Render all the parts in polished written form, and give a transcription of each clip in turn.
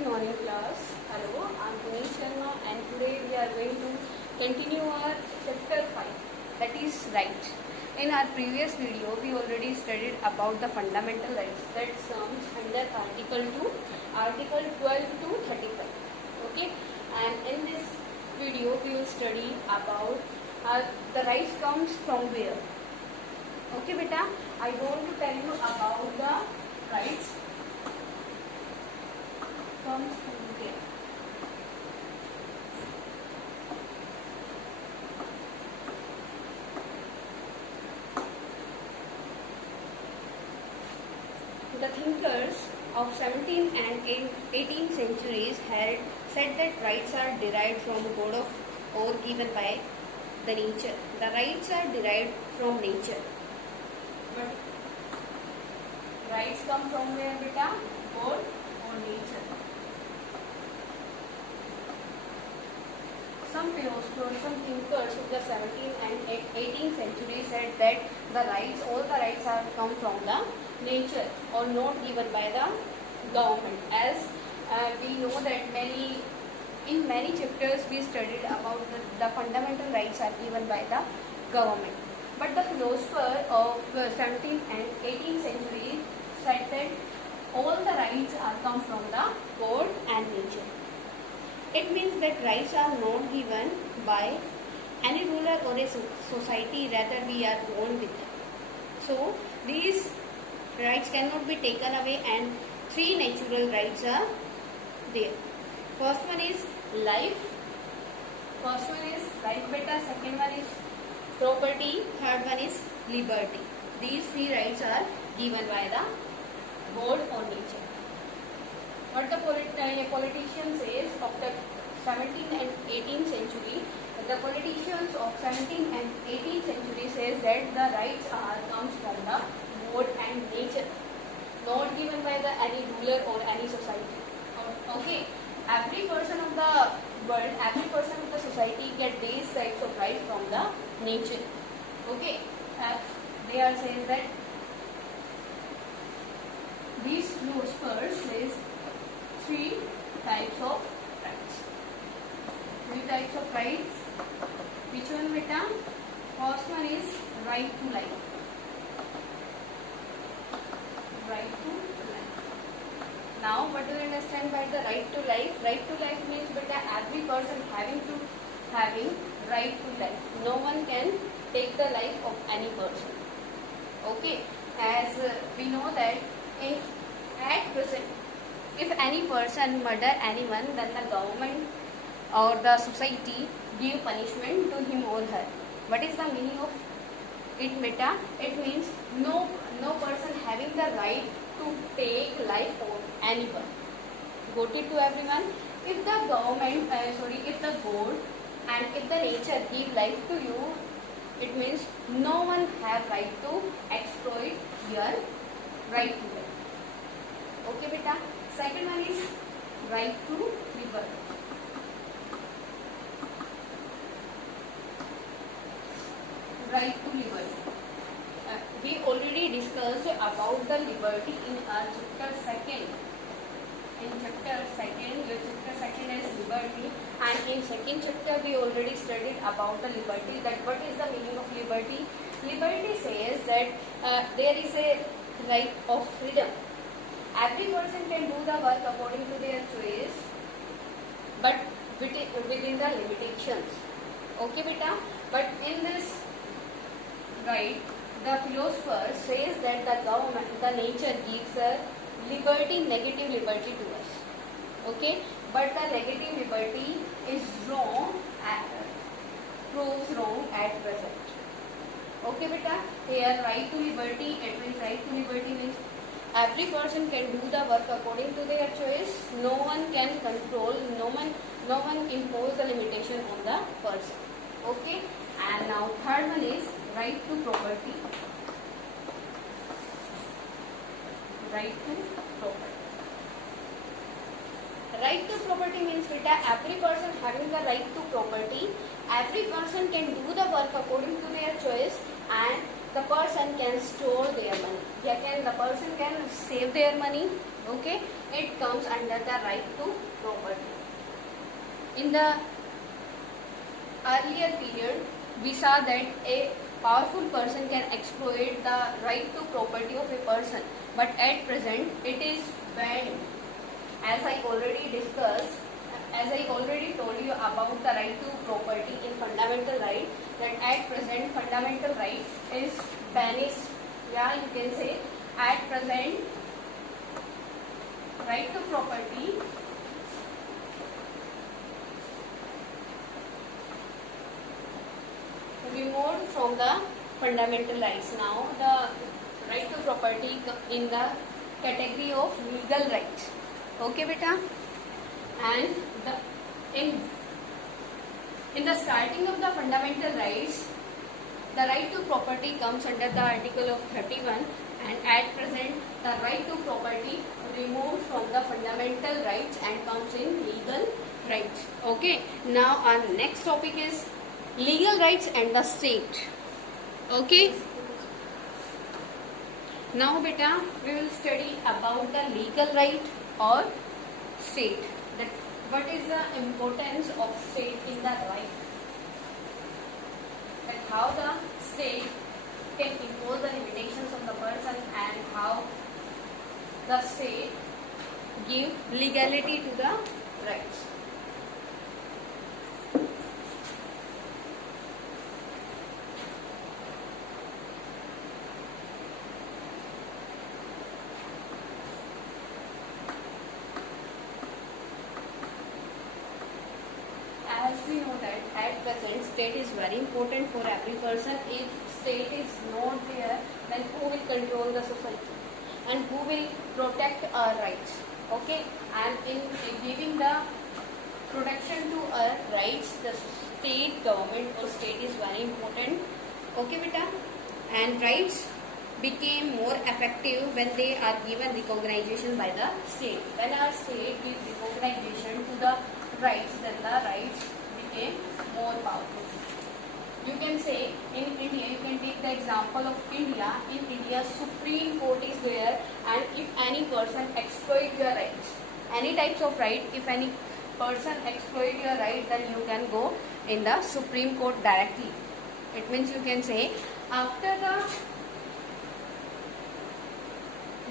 Good morning class. Hello, I'm Puneet Sharma and today we are going to continue our chapter 5, that is right. In our previous video we already studied about the fundamental rights that comes under article 2, article 12 to 35. Okay, and in this video we will study about the rights comes from where. Okay beta, I want to tell you about the rights comes from where. The thinkers of 17th and 18th centuries had said that rights are derived from God of or given by the nature. The rights are derived from nature. But rights come from where beta? God or nature. Some philosophers, some thinkers of the 17th and 18th century said that all the rights are come from the nature or not given by the government. As we know that in many chapters we studied about the fundamental rights are given by the government. But the philosopher of 17th and 18th century said that all the rights are come from the God and nature. It means that rights are not given by any ruler or a society, rather we are born with them. So these rights cannot be taken away, and three natural rights are there. First one is life. Beta. Second one is property. Third one is liberty. These three rights are given by the God or nature. What the politician says of the 17th and 18th century, the politicians of 17th and 18th century says that the rights comes from the God and nature, not given by any ruler or any society. Okay, every person of the world, every person of the society get these types of rights from the nature. Okay, they are saying that these philosophers says three types of rights. Which one beta? First one is right to life. Now what do you understand by the right to life? Right to life means beta every person having right to life. No one can take the life of any person. Okay, as we know that at present, if any person murder anyone, then the government or the society give punishment to him or her. What is the meaning of it beta? It means no person having the right to take life of anyone. Got it to everyone? If the government, if the God and if the nature give life to you, it means no one have right to exploit your right to life. Okay beta? Second one is right to liberty. We already discussed about the liberty in our chapter 2nd. In chapter 2nd, your chapter 2nd is liberty, and in second chapter we already studied about the liberty. That what is the meaning of liberty? Liberty says that there is a right of freedom. Every person can do the work according to their choice, but within the limitations. Okay beta? But in this right, the philosopher says that the nature gives a liberty, negative liberty to us. Okay, but the negative liberty is wrong, proves wrong at present. Okay beta? Here right to liberty, it means right to liberty means every person can do the work according to their choice. No one can control, no one impose the limitation on the person. Okay, and now third one is right to property. Right to property means beta every person having the right to property. Every person can do the work according to their choice, and the person can store their money. The person can save their money. Okay, it comes under the right to property. In the earlier period, we saw that a powerful person can exploit the right to property of a person, but at present it is banned. As I already told you about the right to property in fundamental right, that at present fundamental right is banished. Yeah, you can say at present right to property removed from the fundamental rights. Now the right to property in the category of legal rights. Okay, beta. And in the starting of the fundamental rights, the right to property comes under the article of 31, and at present the right to property removed from the fundamental rights and comes in legal rights. Okay, now our next topic is legal rights and the state. Okay, now beta, we will study about the legal right or state. That what is the importance of state in the right, and how the state can impose the limitations on the person, and how the state give legality to the rights. As we know that at present state is very important for every person. If state is not there, then who will control the society and who will protect our rights? Okay, and in giving the protection to our rights, the state government or state is very important. Okay, beta. And rights became more effective when they are given recognition by the state. When our state gives recognition to the rights, then the rights became more powerful. You can say in India, you can take the example of India. In India, Supreme Court is there, and if any person exploit your rights, any types of right, if any person exploit your right, then you can go in the Supreme Court directly. It means you can say after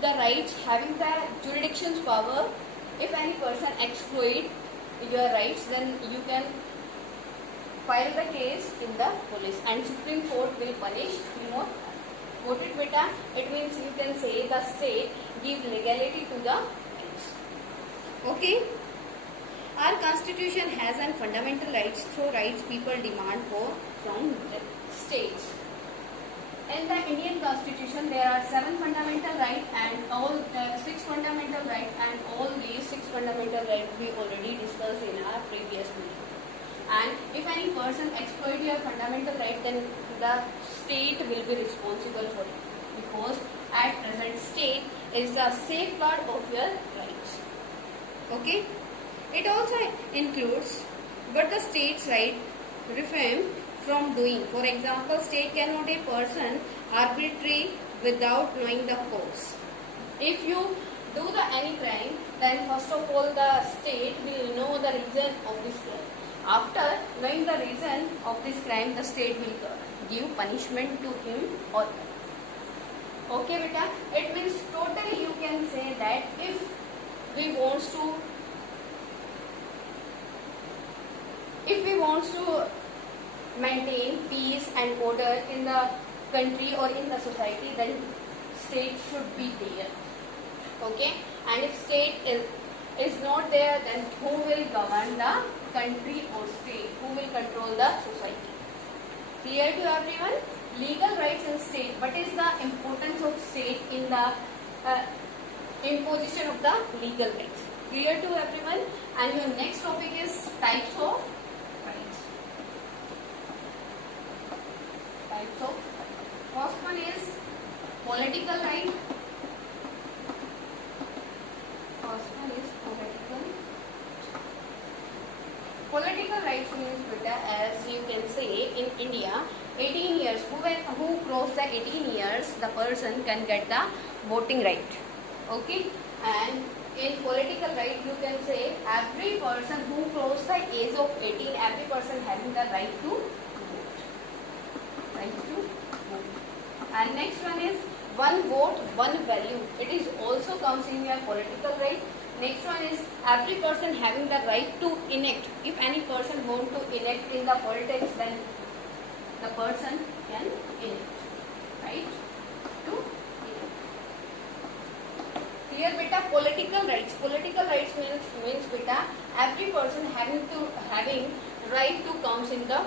the rights having the jurisdiction's power, if any person exploit your rights, then you can file the case in the police and Supreme Court will punish you more. Got it, beta? It means you can say the state give legality to the rights. Okay. Our constitution has an fundamental rights through rights people demand for from the states. In the Indian constitution there are 7 fundamental rights and all 6 fundamental rights, and all these 6 fundamental rights we already discussed in our previous video. And if any person exploit your fundamental right, then the state will be responsible for it, because at present state is the safeguard of your rights. Okay. It also includes what the state's right refrain from doing. For example, state cannot a person arbitrary without knowing the cause. If you do any crime, then first of all the state will know the reason of this crime. After knowing the reason of this crime, the state will give punishment to him or her. Okay, beta? It means totally you can say that if we want to maintain peace and order in the country or in the society, then state should be there. Okay, and if state is not there, then who will govern the country or state? Who will control the society? Clear to everyone? Legal rights in state. What is the importance of state in the imposition of the legal rights? Clear to everyone? And your next topic is types of rights. Types of. First one is political right. First one is political. Political rights means, beta, as you can say in India, 18 years, who cross the 18 years, the person can get the voting right. Okay, and in political right you can say every person who cross the age of 18, every person having the right to vote. Right to vote. And next one is one vote, one value. It is also comes in your political right. Next one is every person having the right to elect. If any person want to elect in the politics, then the person can elect. Right? To elect. Here beta political rights. Political rights means beta every person having right to comes in the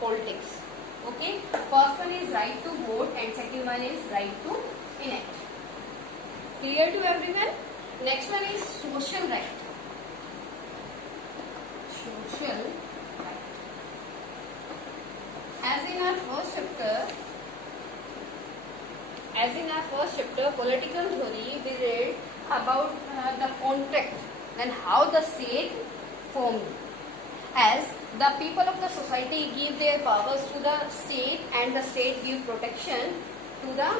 politics. Okay. First one is right to vote and second one is right to elect. Clear to everyone? Next one is social right. Social right. As in our first chapter, political theory, we read about the contract and how the state formed. As the people of the society give their powers to the state and the state give protection to the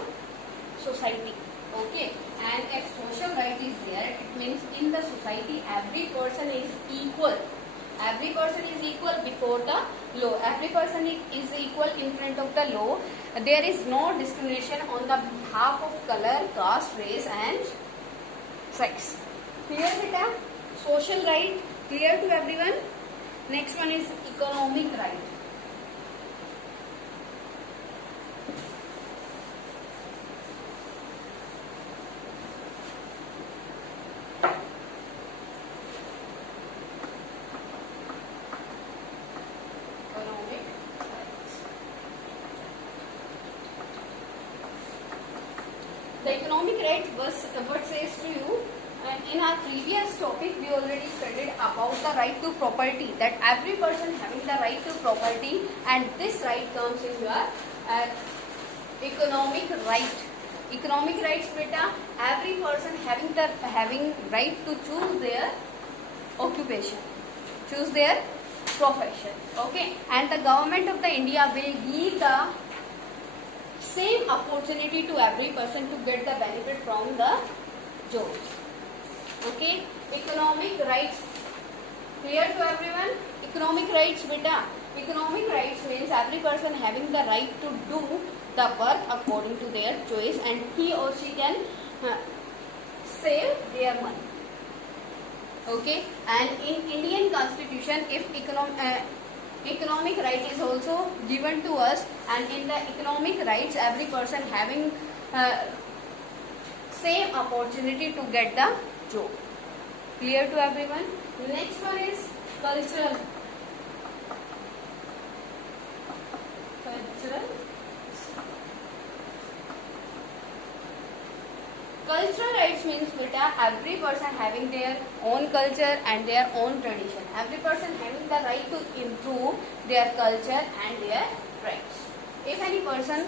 society. Okay, and if social right is there, it means in the society every person is equal. Every person is equal before the law. Every person is equal in front of the law. There is no discrimination on the behalf of color, caste, race and sex. Clear beta? Social right clear to everyone? Next one is economic right. The economic right was what says to you, and in our previous topic we already studied about the right to property, that every person having the right to property, and this right comes in your economic right. Economic rights beta, every person having right to choose their occupation, choose their profession. Okay, and the government of the India will give the same opportunity to every person to get the benefit from the jobs. Okay, economic rights clear to everyone? Economic rights beta, economic rights means every person having the right to do the work according to their choice, and he or she can save their money. Okay, and in Indian constitution, if economic right is also given to us, and in the economic rights every person having same opportunity to get the job. Clear to everyone? Next one is cultural. Cultural rights means beta every person having their own culture and their own tradition. Every person having the right to improve their culture and their rights. If any person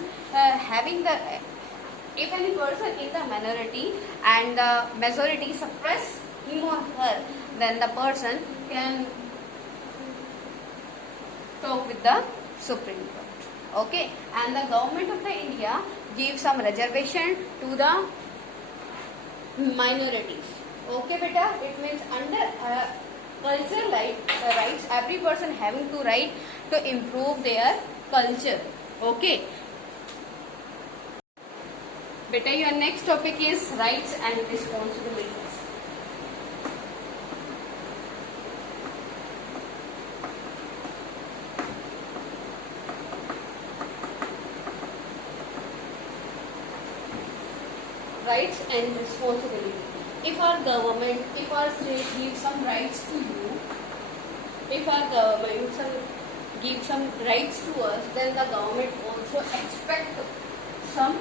if any person in the minority and the majority suppress him or her, then the person can talk with the Supreme Court. Okay, and the government of the India gives some reservation to the minorities. Okay beta, it means under cultural rights every person having to right to improve their culture. Okay beta, your next topic is rights and responsibilities. Rights and responsibility. If our government, if our state gives some rights to you, if our government gives some rights to us, then the government also expect some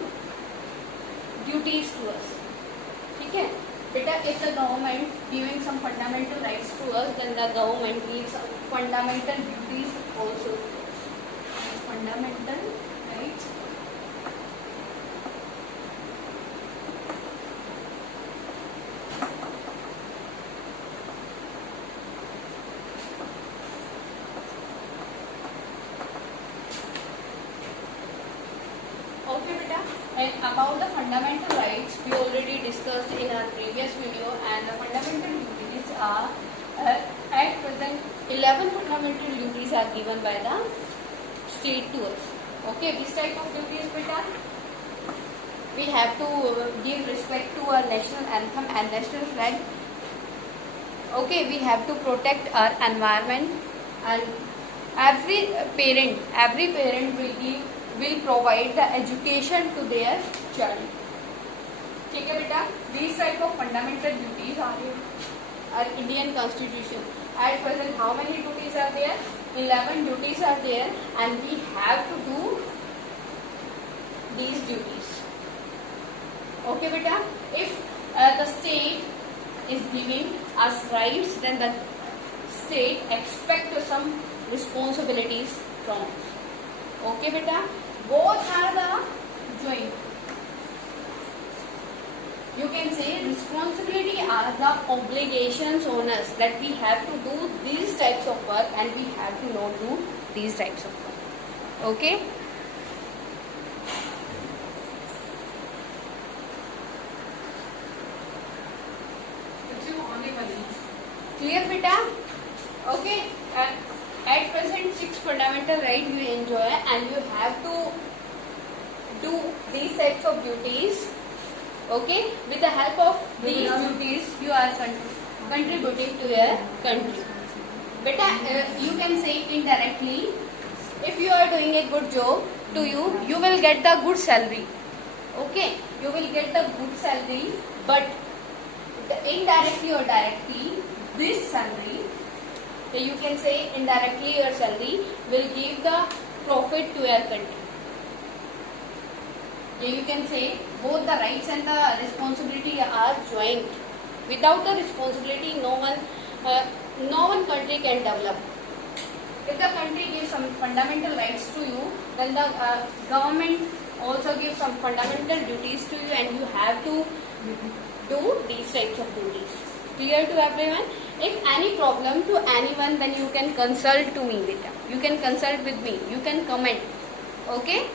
duties to us. Okay? Beta, if the government giving some fundamental rights to us, then the government gives some fundamental duties also to us. Fundamental rights. about the fundamental rights, we already discussed in our previous video, and the fundamental duties are at present 11 fundamental duties are given by the state to us. Okay, which type of duties, beta? We have to give respect to our national anthem and national flag. Okay, we have to protect our environment, and every parent will provide the education to their child. ठीक है बेटा, these type of fundamental duties are our Indian Constitution. At present, how many duties are there? 11 duties are there, and we have to do these duties. Okay beta, if the state is giving us rights, then the state expects some responsibilities from us. Okay beta, both are the joint. You can say responsibility are the obligations on us, that we have to do these types of work and we have to not do these types of work. Okay. Clear beta? Okay. At present 6 fundamental rights you enjoy, and you have to do these types of duties. Okay, with the help of these duties you are contributing to your country. Beta, you can say indirectly, if you are doing a good job to you will get the good salary. Okay, you will get the good salary, but indirectly or directly, this salary, you can say indirectly your salary will give the profit to your country. You can say both the rights and the responsibility are joint. Without the responsibility, no one country can develop. If the country gives some fundamental rights to you, then the government also gives some fundamental duties to you, and you have to do these types of duties. Clear to everyone? If any problem to anyone, then you can consult to me, beta. You can consult with me. You can comment. Okay?